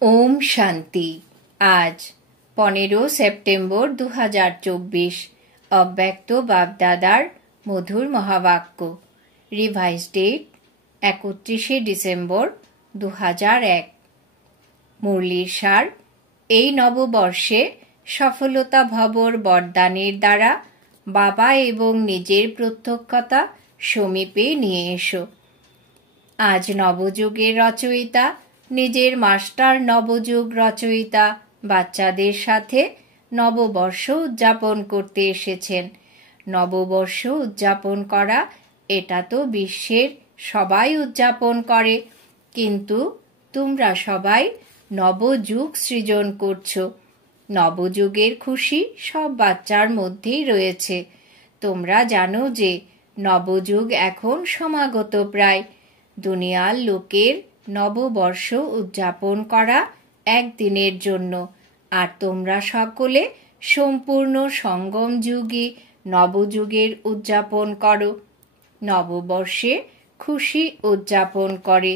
ওম শান্তি। আজ 15 সেপ্টেম্বর 2024। অব্যক্ত বাপদাদার মধুর মহাবাক্য। Revise date 31 December 2001। মুরলির সার। এই নববর্ষে সফলতা ভবর বরদানের দ্বারা বাবা এবং নিজের প্রত্যক্ষতা সমীপে নিয়ে এসো। আজ নবযুগের রচয়িতা, নিজের মাস্টার নবযুগ রচয়িতা বাচ্চাদের সাথে নববর্ষ উদযাপন করতে এসেছেন। নববর্ষ উদযাপন করা, এটা তো বিশ্বের সবাই উদযাপন করে, কিন্তু তোমরা সবাই নবযুগ সৃজন করছো। নবযুগের খুশি সব বাচ্চার মধ্যেই রয়েছে। তোমরা জানো যে নবযুগ এখন সমাগত প্রায়। দুনিয়ার লোকের নববর্ষ উদযাপন করা একদিনের জন্য, আর তোমরা সকলে সম্পূর্ণ সঙ্গম যুগী নবযুগের উদযাপন করো। নববর্ষে খুশি উদযাপন করে,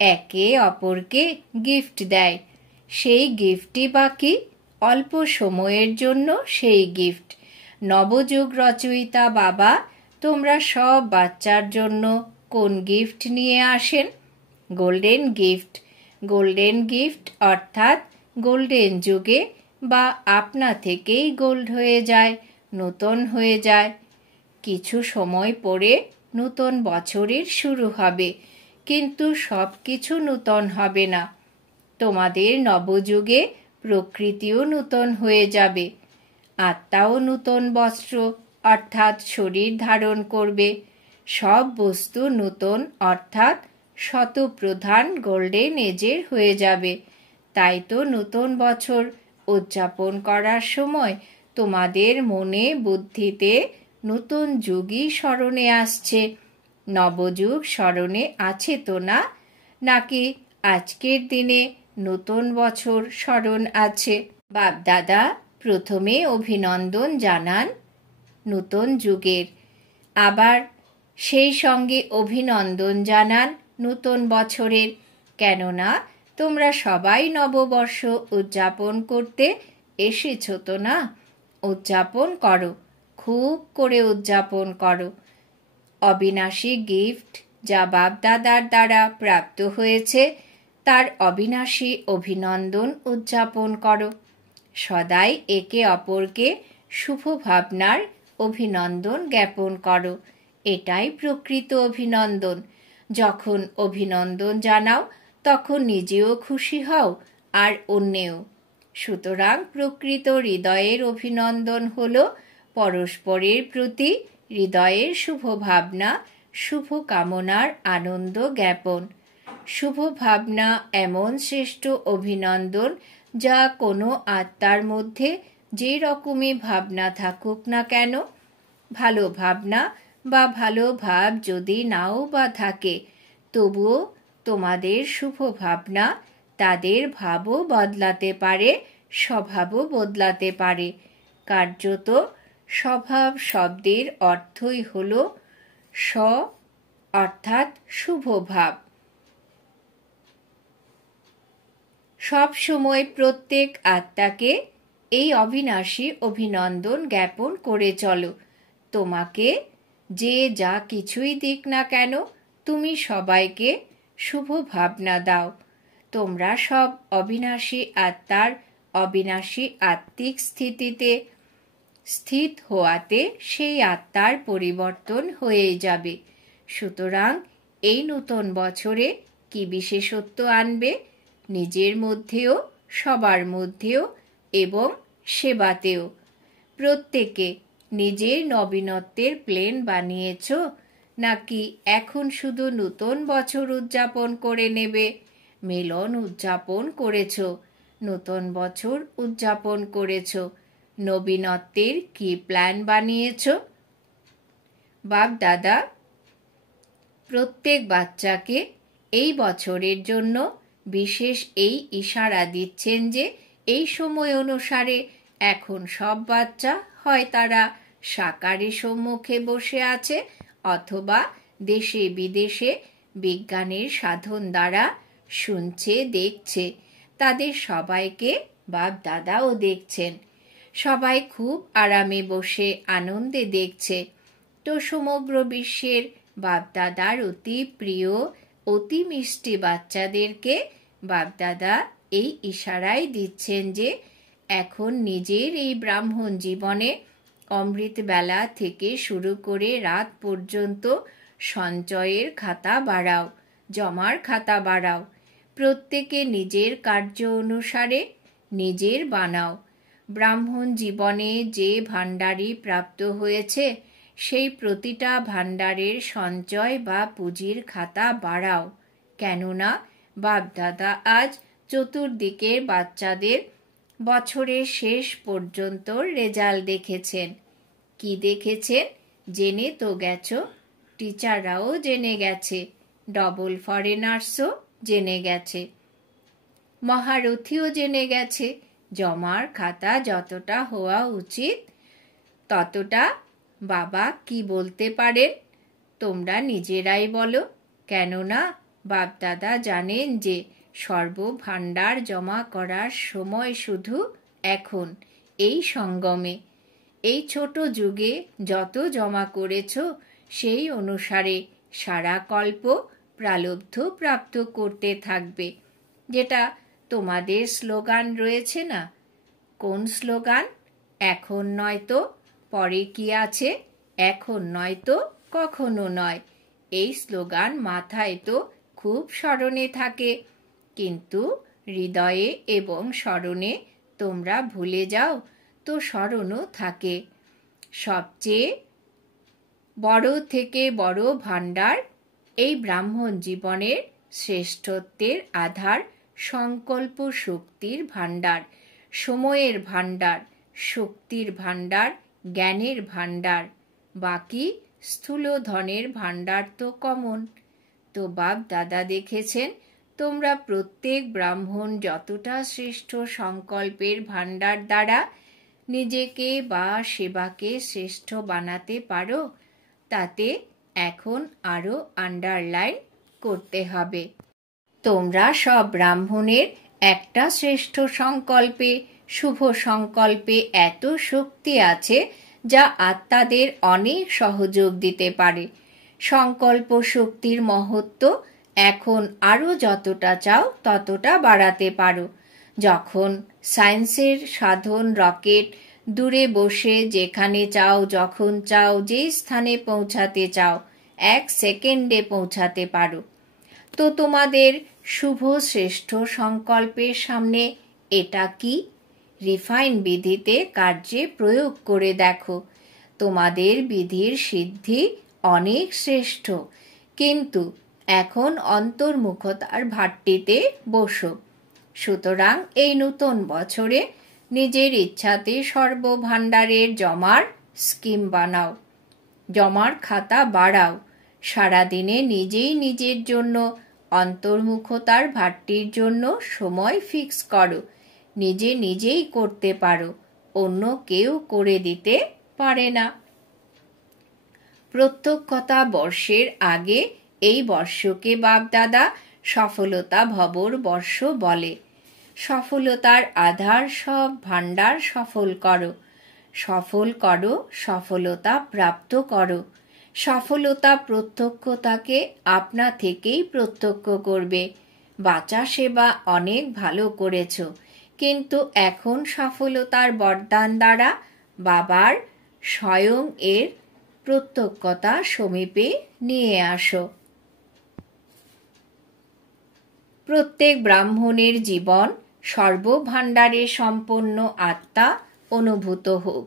একে অপরকে গিফট দেয়। সেই গিফটই বাকি অল্প সময়ের জন্য। সেই গিফট নবযুগ রচয়িতা বাবা তোমরা সব বাচ্চার জন্য কোন গিফট নিয়ে আসেন? Golden gift. গোল্ডেন গিফট অর্থাৎ গোল্ডেন যুগে বা আপনা থেকেই গোল্ড হয়ে যায়, নূতন হয়ে যায়। কিছু সময় পরে নূতন বছরের শুরু হবে, কিন্তু সব কিছু নূতন হবে না। তোমাদের নবযুগে প্রকৃতিও নূতন হয়ে যাবে, আত্মাও নূতন বস্ত্র অর্থাৎ শরীর ধারণ করবে। সব বস্তু নূতন অর্থাৎ শতপ্রধান গোল্ডেন এজের হয়ে যাবে। তাই তো নূতন বছর উদযাপন করার সময় তোমাদের মনে বুদ্ধিতে নূতন যুগই স্মরণে আসছে। নবযুগ স্মরণে আছে তো না? নাকি আজকের দিনে নূতন বছর স্মরণ আছে? বাপদাদা প্রথমে অভিনন্দন জানান নূতন যুগের, আবার সেই সঙ্গে অভিনন্দন জানান নূতন বছরের। কেননা তোমরা সবাই নববর্ষ উদযাপন করতে এসেছো তো না? উদযাপন করো, খুব করে উদযাপন করো। অবিনাশী গিফট যা বাপদাদার দ্বারা প্রাপ্ত হয়েছে তার অবিনাশী অভিনন্দন উদযাপন করো। সদাই একে অপরকে শুভ ভাবনার অভিনন্দন জ্ঞাপন করো। এটাই প্রকৃত অভিনন্দন। যখন অভিনন্দন জানাও তখন নিজেও খুশি হও আর অন্যেও। সুতরাং প্রকৃত হৃদয়ের অভিনন্দন হল পরস্পরের প্রতি হৃদয়ের শুভ ভাবনা, শুভ কামনার আনন্দ জ্ঞাপন। শুভ ভাবনা এমন শ্রেষ্ঠ অভিনন্দন যা কোনো আত্মার মধ্যে যে রকমই ভাবনা থাকুক না কেন, ভালো ভাবনা বা ভালো ভাব যদি নাও বা থাকে, তবুও তোমাদের শুভ ভাবনা তাদের ভাবও বদলাতে পারে, স্বভাবও বদলাতে পারে। কার্যত স্বভাব শব্দের অর্থই হল স্ব অর্থাৎ শুভ ভাব। সব সময় প্রত্যেক আত্মাকে এই অবিনাশী অভিনন্দন জ্ঞাপন করে চলো। তোমাকে যে যা কিছুই দিক না কেন, তুমি সবাইকে শুভ ভাবনা দাও। তোমরা সব অবিনাশী আত্মার অবিনাশী আত্মিক স্থিতিতে স্থিত হওয়াতে সেই আত্মার পরিবর্তন হয়ে যাবে। সুতরাং এই নূতন বছরে কি বিশেষত্ব আনবে? নিজের মধ্যেও, সবার মধ্যেও এবং সেবাতেও। প্রত্যেকে নিজের নবীনত্বের প্লেন বানিয়েছ, নাকি এখন শুধু নূতন বছর উদযাপন করে নেবে? মিলন উদযাপন করেছ, নূতন বছর উদযাপন করেছ, নবীনত্বের কি প্ল্যান বানিয়েছ? বাপদাদা প্রত্যেক বাচ্চাকে এই বছরের জন্য বিশেষ এই ইশারা দিচ্ছেন যে এই সময় অনুসারে এখন সব বাচ্চা হয় তারা সাকারের সম্মুখে বসে আছে অথবা দেশে বিদেশে বিজ্ঞানের সাধন দ্বারা শুনছে, দেখছে। তাদের সবাইকে বাপ দাদাও দেখছেন। সবাই খুব আরামে বসে আনন্দে দেখছে। তো সমগ্র বিশ্বের বাপদাদার অতি প্রিয় অতি মিষ্টি বাচ্চাদেরকে বাপদাদা এই ইশারাই দিচ্ছেন যে এখন নিজের এই ব্রাহ্মণ জীবনে অমৃত বেলা থেকে শুরু করে রাত পর্যন্ত সঞ্চয়ের খাতা বাড়াও, জমার খাতা বাড়াও। প্রত্যেকে নিজের কার্য অনুসারে নিজের বানাও। ব্রাহ্মণ জীবনে যে ভাণ্ডারই প্রাপ্ত হয়েছে সেই প্রতিটা ভাণ্ডারের সঞ্চয় বা পুঁজির খাতা বাড়াও। কেননা বাপদাদা আজ চতুর্দিকের বাচ্চাদের বছরের শেষ পর্যন্ত রেজাল্ট দেখেছেন। কি দেখেছেন জেনে তো গেছো, টিচাররাও জেনে গেছে, ডবল ফরেনার্সও জেনে গেছে, মহারথীও জেনে গেছে জমার খাতা যতটা হওয়া উচিত ততটা। বাবা কি বলতে পারেন তোমরা নিজেরাই বলো। কেননা বাপদাদা জানেন যে সর্বভাণ্ডার জমা করার সময় শুধু এখন এই সঙ্গমে। এই ছোট যুগে যত জমা করেছ সেই অনুসারে সারা কল্প প্রালব্ধ প্রাপ্ত করতে থাকবে। যেটা তোমাদের স্লোগান রয়েছে না? কোন স্লোগান? এখন নয়তো পরে কি আছে, এখন নয়তো কখনো নয়। এই স্লোগান মাথায় তো খুব স্মরণে থাকে, কিন্তু হৃদয়ে এবং স্মরণে তোমরা ভুলে যাও তো স্মরণও থাকে। সবচেয়ে বড় থেকে বড় ভাণ্ডার এই ব্রাহ্মণ জীবনের শ্রেষ্ঠত্বের আধার সংকল্প শক্তির ভাণ্ডার, সময়ের ভাণ্ডার, শক্তির ভাণ্ডার, জ্ঞানের ভাণ্ডার। বাকি স্থূল ধনের ভাণ্ডার তো কমন। তো বাপ দাদা দেখেছেন তোমরা প্রত্যেক ব্রাহ্মণ যতটা শ্রেষ্ঠ সংকল্পের ভাণ্ডার দ্বারা নিজেকে বা সেবাকে শ্রেষ্ঠ বানাতে পারো, তাতে এখন আরো আন্ডারলাইন করতে হবে। তোমরা সব ব্রাহ্মণের একটা শ্রেষ্ঠ সংকল্পে, শুভ সংকল্পে এত শক্তি আছে যা আত্মাদের অনেক সহযোগ দিতে পারে। সংকল্প শক্তির মহত্ব এখন আরো যতটা চাও ততটা বাড়াতে পারো। যখন সায়েন্সের সাধন রকেট দূরে বসে যেখানে চাও, যখন চাও, যে স্থানে পৌঁছাতে চাও 1 সেকেন্ডে পৌঁছাতে পারো। তো তোমাদের শুভ শ্রেষ্ঠ সংকল্পের সামনে এটা কি? রিফাইন বিধিতে কার্যে প্রয়োগ করে দেখো। তোমাদের বিধির সিদ্ধি অনেক শ্রেষ্ঠ, কিন্তু এখন অন্তর্মুখতার ভাট্টিতে বসো। সুতরাং এই নূতন বছরে নিজের ইচ্ছাতে সর্বভাণ্ডারের জমার স্কিম বানাও, জমার খাতা বাড়াও। সারাদিনে নিজেই নিজের জন্য অন্তর্মুখতার ভাট্টির জন্য সময় ফিক্স করো। নিজে নিজেই করতে পারো, অন্য কেউ করে দিতে পারে না। প্রত্যক্ষতা বর্ষের আগে এই বর্ষকে বাপদাদা সফলতা ভবর বর্ষ বলে। সফলতার আধার সব ভাণ্ডার সফল করো, সফল করো, সফলতা প্রাপ্ত করো। সফলতা প্রত্যক্ষতাকে আপনা থেকেই প্রত্যক্ষ করবে। বাচা সেবা অনেক ভালো করেছ, কিন্তু এখন সফলতার বরদান দ্বারা বাবার স্বয়ং এর প্রত্যক্ষতা সমীপে নিয়ে আসো। প্রত্যেক ব্রাহ্মণের জীবন সর্বভাণ্ডারে সম্পন্ন আত্মা অনুভূত হোক।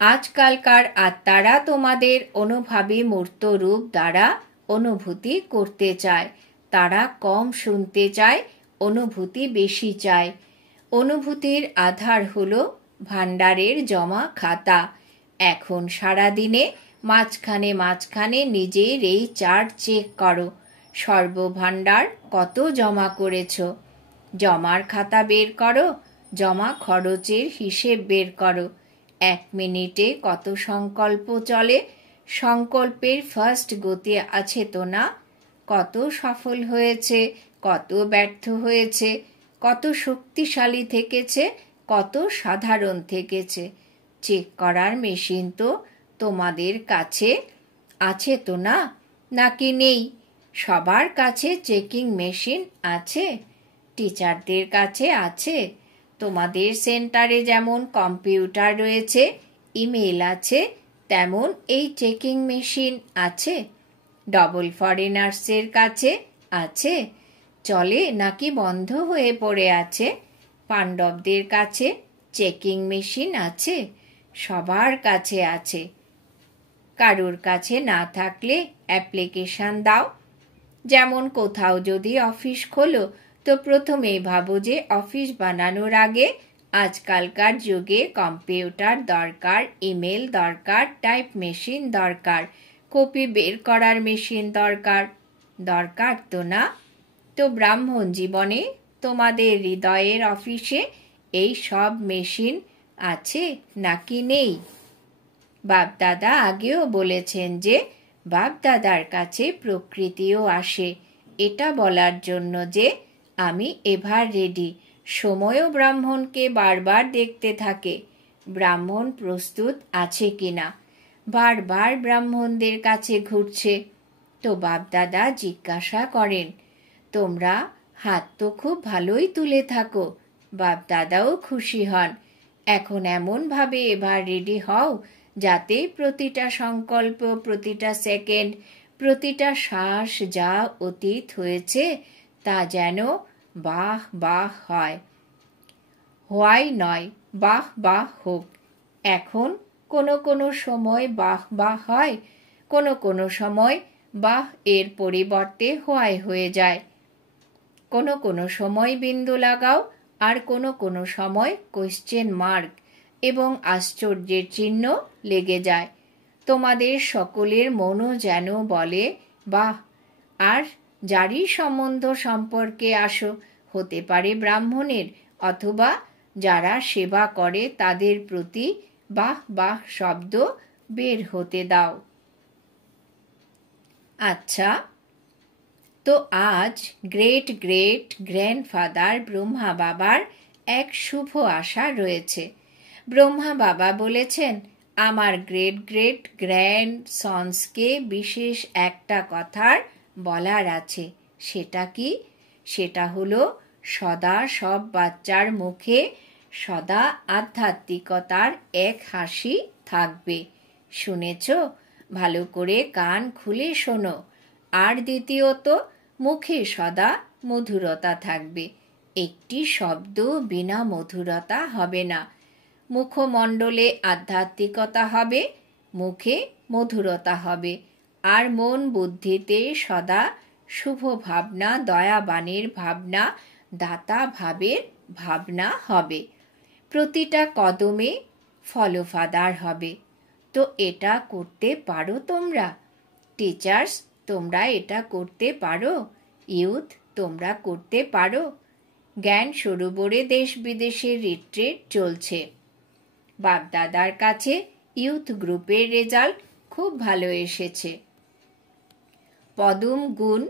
আজকালকার আত্মারা তোমাদের অনুভাবী মূর্ত রূপ দ্বারা অনুভূতি করতে চায়। তারা কম শুনতে চায়, অনুভূতি বেশি চায়। অনুভূতির আধার হলো ভাণ্ডারের জমা খাতা। এখন সারাদিনে মাঝখানে মাঝখানে নিজের এই চার্ট চেক করো। সর্বভাণ্ডার কত জমা করেছ? জমার খাতা বের করো, জমা খরচের হিসেব বের করো। 1 মিনিটে কত সংকল্প চলে? সংকল্পের ফার্স্ট গতি আছে তো না? কত সফল হয়েছে, কত ব্যর্থ হয়েছে, কত শক্তিশালী থেকেছে, কত সাধারণ থেকেছে। চেক করার মেশিন তো তোমাদের কাছে আছে তো না, নাকি নেই? সবার কাছে চেকিং মেশিন আছে, টিচারদের কাছে আছে। তোমাদের সেন্টারে যেমন কম্পিউটার রয়েছে, ইমেল আছে, তেমন এই চেকিং মেশিন আছে। ডবল ফরেনার্সের কাছে আছে, চলে নাকি বন্ধ হয়ে পড়ে আছে? পাণ্ডবদের কাছে চেকিং মেশিন আছে, সবার কাছে আছে। কারুর কাছে না থাকলে অ্যাপ্লিকেশন দাও। যেমন কোথাও যদি অফিস খোলো, তো প্রথমেই ভাবো যে অফিস বানানোর আগে আজকালকার যুগে কম্পিউটার দরকার, ইমেল দরকার, টাইপ মেশিন দরকার, কপি বের করার মেশিন দরকার। দরকার তো না? তো ব্রাহ্মণ জীবনে তোমাদের হৃদয়ের অফিসে এই সব মেশিন আছে নাকি নেই? বাপদাদা আগেও বলেছেন যে বাপদাদার কাছে প্রকৃতিও আসে, এটা বলার জন্য যে আমি এভার রেডি। সময়ও ব্রাহ্মণকে বারবার দেখতে থাকে, ব্রাহ্মণ প্রস্তুত আছে কিনা। বারবার ব্রাহ্মণদের কাছে ঘুরছে। তো বাপদাদা জিজ্ঞাসা করেন, তোমরা হাত তো খুব ভালোই তুলে থাকো। বাপদাদাও খুশি হন। এখন এমনভাবে এভার রেডি হও যাতে প্রতিটা সংকল্প, প্রতিটা সেকেন্ড, প্রতিটা শ্বাস যা অতীত হয়েছে তা যেন বাহ বাহ হয়। হোয়াই নয়, বাহ বাহ হোক। এখন কোনো সময় বাহ বাহ হয়, কোনো সময় বাহ এর পরিবর্তে হোয়াই হয়ে যায়। কোনো সময় বিন্দু লাগাও, আর কোনো সময় কোয়েশ্চেন মার্ক এবং আশ্চর্যের চিহ্ন লেগে যায়। তোমাদের সকলের মনও যেন বলে বাহ। আর যারই সম্বন্ধ সম্পর্কে আসো, হতে পারে ব্রাহ্মণের, অথবা যারা সেবা করে তাদের প্রতি বাহ বাহ শব্দ বের হতে দাও। আচ্ছা, তো আজ গ্রেট গ্রেট গ্র্যান্ডফাদার ব্রহ্মা বাবার এক শুভ আশা রয়েছে। ব্রহ্মা বাবা বলেছেন, আমার গ্রেট গ্রেট গ্র্যান্ড সন্সকে বিশেষ একটা কথার বলার আছে। সেটা কি? সেটা হলো সদা সব বাচ্চার মুখে সদা আধ্যাত্মিকতার এক হাসি থাকবে। শুনেছ? ভালো করে কান খুলে শোনো। আর দ্বিতীয়ত, মুখে সদা মধুরতা থাকবে। একটি শব্দ বিনা মধুরতা হবে না। মুখমণ্ডলে আধ্যাত্মিকতা হবে, মুখে মধুরতা হবে, আর মন বুদ্ধিতে সদা শুভ ভাবনা, দয়াবানের ভাবনা, দাতা ভাবের ভাবনা হবে। প্রতিটা কদমে ফলফাদার হবে। তো এটা করতে পারো তোমরা? টিচার্স, তোমরা এটা করতে পারো? ইউথ, তোমরা করতে পারো? জ্ঞান সরোবরে দেশ বিদেশের রিট্রিট চলছে। বাপদাদার কাছে ইউথ গ্রুপের রেজাল্ট খুব ভালো এসেছে। পদম গুণ,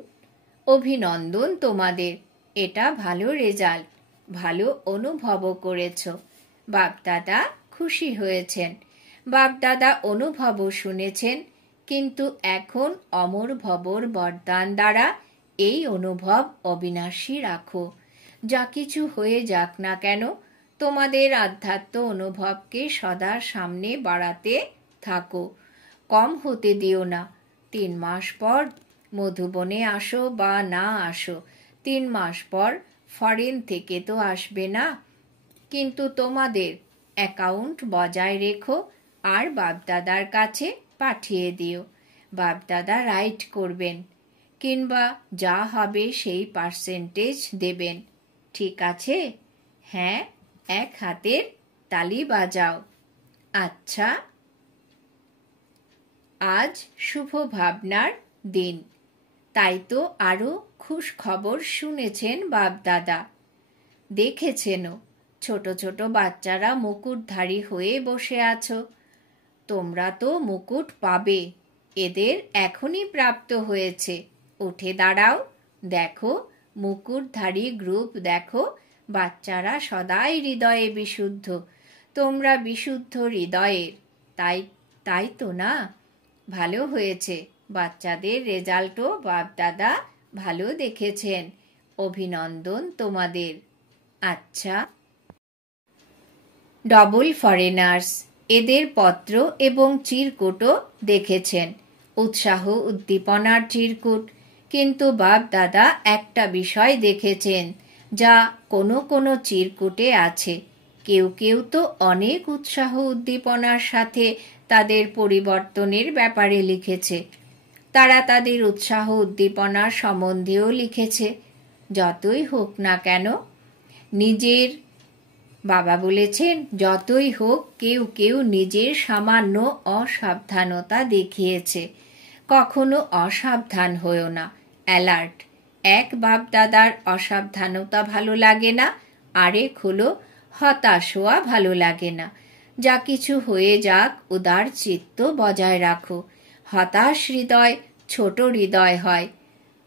অভিনন্দন তোমাদের। এটা ভালো রেজাল্ট, ভালো অনুভবও করেছ। বাপদাদা খুশি হয়েছেন। বাপদাদা অনুভবও শুনেছেন, কিন্তু এখন অমর ভবর বরদান দ্বারা এই অনুভব অবিনাশী রাখো। যা কিছু হয়ে যাক না কেন, তোমাদের আধ্যাত্ম অনুভবকে সদা সামনে বাড়াতে থাকো, কম হতে দিও না। 3 মাস পর মধুবনে আসো বা না আসো, 3 মাস পর ফরেন থেকে তো আসবে না, কিন্তু তোমাদের অ্যাকাউন্ট বজায় রেখো আর বাপদাদার কাছে পাঠিয়ে দিও। বাপদাদা রাইট করবেন, কিংবা যা হবে সেই পার্সেন্টেজ দেবেন। ঠিক আছে? হ্যাঁ, এক হাতের তালি বাজাও। আচ্ছা, আজ শুভ ভাবনার দিন, তাই তো আরো খুশ খবর শুনেছেন বাপদাদা। দেখেছেনও, ছোট ছোট বাচ্চারা মুকুটধারী হয়ে বসে আছো। তোমরা তো মুকুট পাবে, এদের এখনই প্রাপ্ত হয়েছে। উঠে দাঁড়াও, দেখো মুকুটধারী গ্রুপ, দেখো বাচ্চারা সদাই হৃদয়ে বিশুদ্ধ, তোমরা বিশুদ্ধ হৃদয়ের, তাই তাই তো না? ভালো হয়েছে, বাচ্চাদের রেজাল্টও বাপদাদা ভালো দেখেছেন, অভিনন্দন তোমাদের। আচ্ছা, ডবল ফরেনার্স, এদের পত্র এবং চিরকুটও দেখেছেন, উৎসাহ উদ্দীপনার চিরকুট। কিন্তু বাপদাদা একটা বিষয় দেখেছেন যা কোনো কোনো চিরকুটে আছে। কেউ কেউ তো অনেক উৎসাহ উদ্দীপনার সাথে তাদের পরিবর্তনের ব্যাপারে লিখেছে। তারা তাদের উৎসাহ উদ্দীপনার সম্বন্ধেও লিখেছে। যতই হোক না কেন, নিজের বাবা বলেছেন, যতই হোক কেউ কেউ নিজের সামান্য অসাবধানতা দেখিয়েছে। কখনো অসাবধান হয়েও না, অ্যালার্ট। এক বাপদাদার অসাবধানতা ভালো লাগে না, আরেক হলো হতাশ হওয়া ভালো লাগে না। যা কিছু হয়ে যাক, উদার চিত্ত বজায় রাখো। হতাশ হৃদয় ছোট হৃদয় হয়,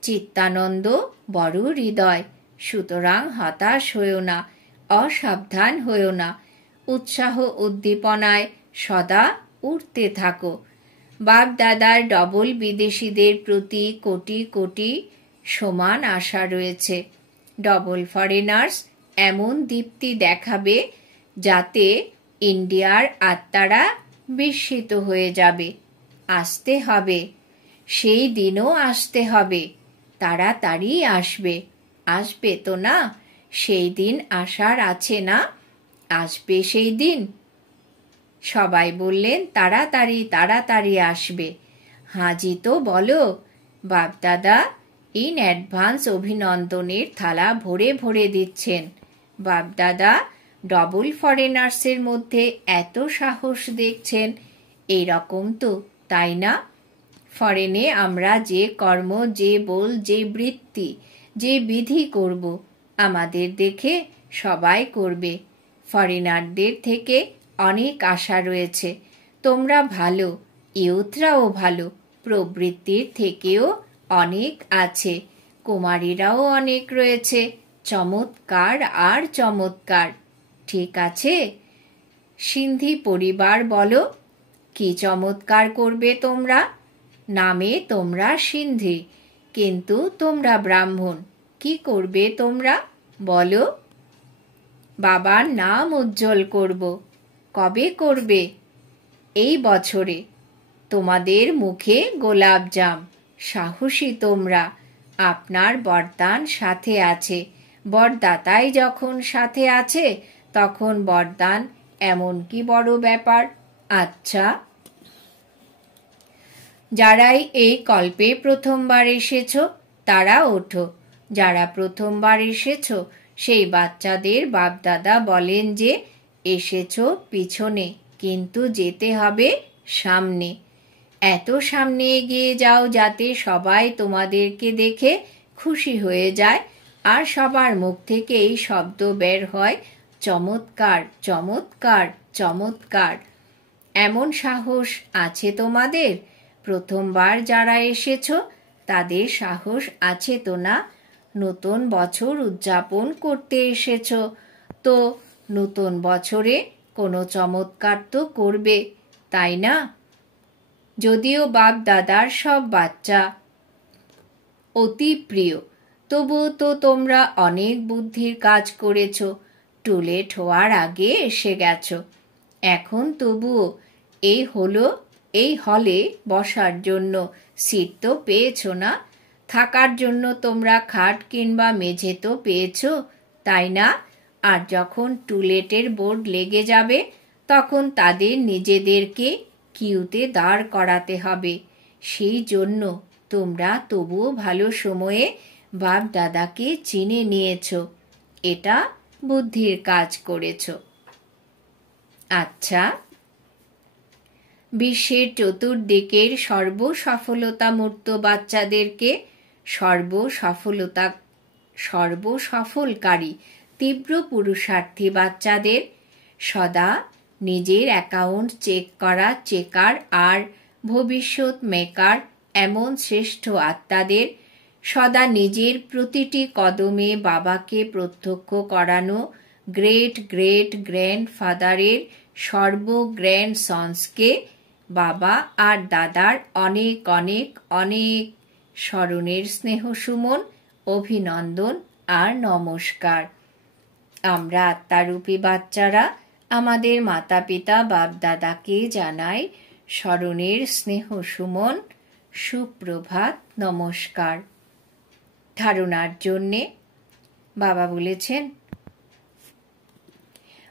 চিত্তানন্দ বড় হৃদয়। সুতরাং হতাশ হয়েও না, অসাবধান হয়েও না, উৎসাহ উদ্দীপনায় সদা উঠতে থাকো। বাপ দাদার ডবল বিদেশিদের প্রতি কোটি কোটি সমান আশা রয়েছে। ডবল ফরেনার্স এমন দীপ্তি দেখাবে যাতে ইন্ডিয়ার আত্মারা বিস্মিত হয়ে যাবে। আসতে হবে, সেই দিনও আসতে হবে, তাড়াতাড়ি আসবে। আসবে তো না? সেই দিন আসার আছে না? আসবে সেই দিন। সবাই বললেন, তাড়াতাড়ি তাড়াতাড়ি আসবে। হাজি তো বলো। বাপদাদা ইন অ্যাডভান্স অভিনন্দনের থালা ভরে ভরে দিচ্ছেন। বাপদাদা ডবল ফরেনার্সের মধ্যে এত সাহস দেখছেন, এইরকম তো, তাই না? ফরেনে আমরা যে কর্ম, যে বল, যে বৃত্তি, যে বিধি করব, আমাদের দেখে সবাই করবে। ফরেনারদের থেকে অনেক আশা রয়েছে। তোমরা ভালো, ইয়ুথরাও ভালো, প্রবৃত্তির থেকেও অনেক আছে, কুমারীরাও অনেক রয়েছে, চমৎকার আর চমৎকার। ঠিক আছে? সিন্ধি পরিবার বলো, কি চমৎকার করবে তোমরা? নামে তোমরা সিন্ধি, কিন্তু তোমরা ব্রাহ্মণ। কি করবে তোমরা বলো? বাবার নাম উজ্জ্বল করব। কবে করবে? এই বছরে। তোমাদের মুখে গোলাপ জাম। সাহসী তোমরা, আপনার বরদান সাথে আছে। বরদাতাই যখন সাথে আছে, তখন বরদান এমন কি বড় ব্যাপার? আচ্ছা, যারাই এই কল্পে প্রথমবার এসেছ তারা ওঠো। যারা প্রথমবার এসেছ সেই বাচ্চাদের বাপদাদা বলেন যে, এসেছ পিছনে, কিন্তু যেতে হবে সামনে। এত সামনে এগিয়ে যাও যাতে সবাই তোমাদেরকে দেখে খুশি হয়ে যায়, আর সবার মুখ থেকে এই শব্দ বের হয়, চমৎকার চমৎকার চমৎকার। এমন সাহস আছে তোমাদের? প্রথমবার যারা এসেছ তাদের সাহস আছে তো না? নতুন বছর উদযাপন করতে এসেছ, তো নতুন বছরে কোনো চমৎকার তো করবে, তাই না? যদিও বাপ দাদার সব বাচ্চা অতি প্রিয়, তবুও তো তোমরা অনেক বুদ্ধির কাজ করেছ। টুলেট হওয়ার আগে এসে গেছ। এখন তবুও এই হলে বসার জন্য সিট তো পেয়েছ না? থাকার জন্য তোমরা খাট কিংবা মেঝে তো পেয়েছ, তাই না? আর যখন টুলেটের বোর্ড লেগে যাবে, তখন তাদের নিজেদেরকে কিউতে দাঁড় করাতে হবে। সেই জন্য তোমরা তবুও ভালো সময়ে বাপ দাদাকে চিনে নিয়েছ। এটা বুদ্ধির কাজ করেছ। আচ্ছা, বিশ্বের চতুর্দিকের সর্বসফলতামূর্ত বাচ্চাদেরকে, সর্বসফলকারী তীব্র পুরুষার্থী বাচ্চাদের, সদা নিজের অ্যাকাউন্ট চেক করা চেকার আর ভবিষ্যৎ মেকার এমন শ্রেষ্ঠ আত্মাদের, সদা নিজের প্রতিটি কদমে বাবাকে প্রত্যক্ষ করানো, গ্রেট গ্রেট গ্র্যান্ডফাদারের সর্বগ্র্যান্ড সন্সকে বাবা আর দাদার অনেক অনেক অনেক স্মরণের স্নেহ সুমন, অভিনন্দন আর নমস্কার। আমরা আত্মারূপী বাচ্চারা আমাদের মাতা পিতা বাপ দাদাকে জানাই স্মরণের স্নেহ সুমন, সুপ্রভাত, নমস্কার। ধারণার জন্যে বাবা বলেছেন,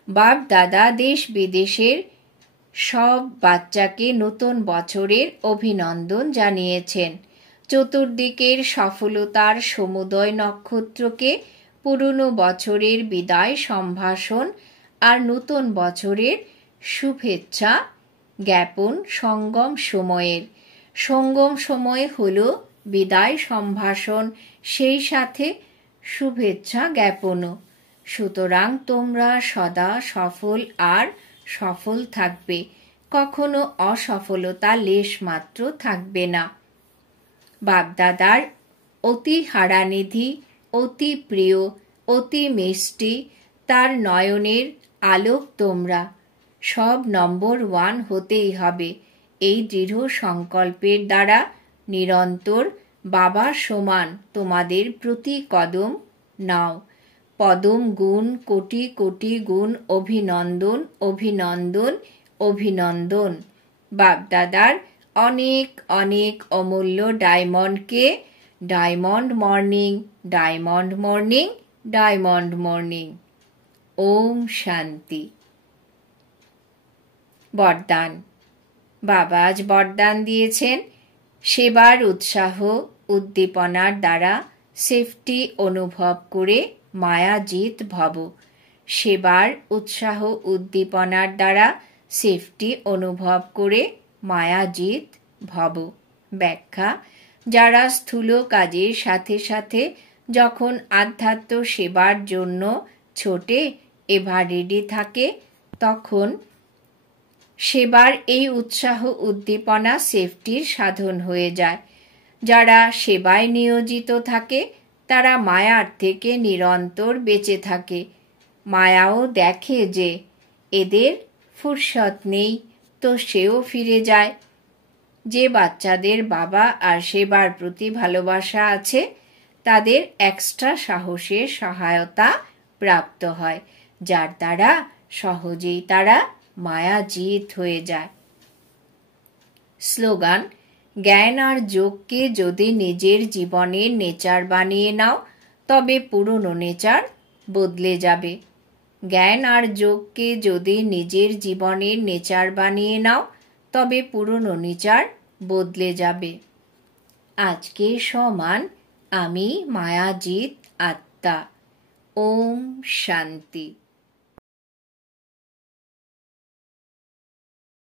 বাপ দাদা দেশ বিদেশের সব বাচ্চাকে নতুন বছরের অভিনন্দন জানিয়েছেন। চতুর্দিকের সফলতার সমুদয় নক্ষত্রকে পুরনো বছরের বিদায় সম্ভাষণ আর নতুন বছরের শুভেচ্ছা জ্ঞাপন সঙ্গম সময় হল বিদায় সম্ভাষণ, সেই সাথে শুভেচ্ছা জ্ঞাপনও। সুতরাং তোমরা সদা সফল আর সফল থাকবে, কখনো অসফলতা লেশ মাত্র থাকবে না। বাপদাদার অতি হারানিধি, অতি প্রিয়, অতি মিষ্টি, তার নয়নের আলোক তোমরা। সব নম্বর 1 হতেই হবে, এই দৃঢ় সংকল্পের দ্বারা নিরন্তর বাবার সমান তোমাদের প্রতি কদম নাও। পদম গুণ, কোটি কোটি গুণ অভিনন্দন, অভিনন্দন, অভিনন্দন। বাপদাদার অনেক অনেক অমূল্য ডায়মন্ডকে diamond morning, diamond morning, diamond morning. Om Shanti. বরদান। বাবা আজ বরদান দিয়েছেন, সেবার উৎসাহ উদ্দীপনার দ্বারা সেফটি অনুভব করে মায়াজিত ভব। সেবার উৎসাহ উদ্দীপনার দ্বারা সেফটি অনুভব করে মায়াজিত ভব। ব্যাখ্যা: যারা স্থূল কাজের সাথে সাথে যখন আধ্যাত্ম সেবার জন্য ছোটে এভার রেডি থাকে, তখন সেবার এই উৎসাহ উদ্দীপনা সেফটির সাধন হয়ে যায়। যারা সেবায় নিয়োজিত থাকে তারা মায়ার থেকে নিরন্তর বেঁচে থাকে। মায়াও দেখে যে এদের ফুরসত নেই, তো সেও ফিরে যায়। যে বাচ্চাদের বাবা আর সেবার প্রতি ভালোবাসা আছে তাদের এক্সট্রা সাহসের সহায়তা প্রাপ্ত হয়, যার দ্বারা সহজেই তারা মায়াজিত হয়ে যায়। স্লোগান: জ্ঞান আর যোগকে যদি নিজের জীবনের নেচার বানিয়ে নাও তবে পুরনো নেচার বদলে যাবে। জ্ঞান আর যোগকে যদি নিজের জীবনের নেচার বানিয়ে নাও তবে পুরনো নেচার বদলে যাবে। আজকে সমান আমি মায়াজিত আত্মা। ওম শান্তি।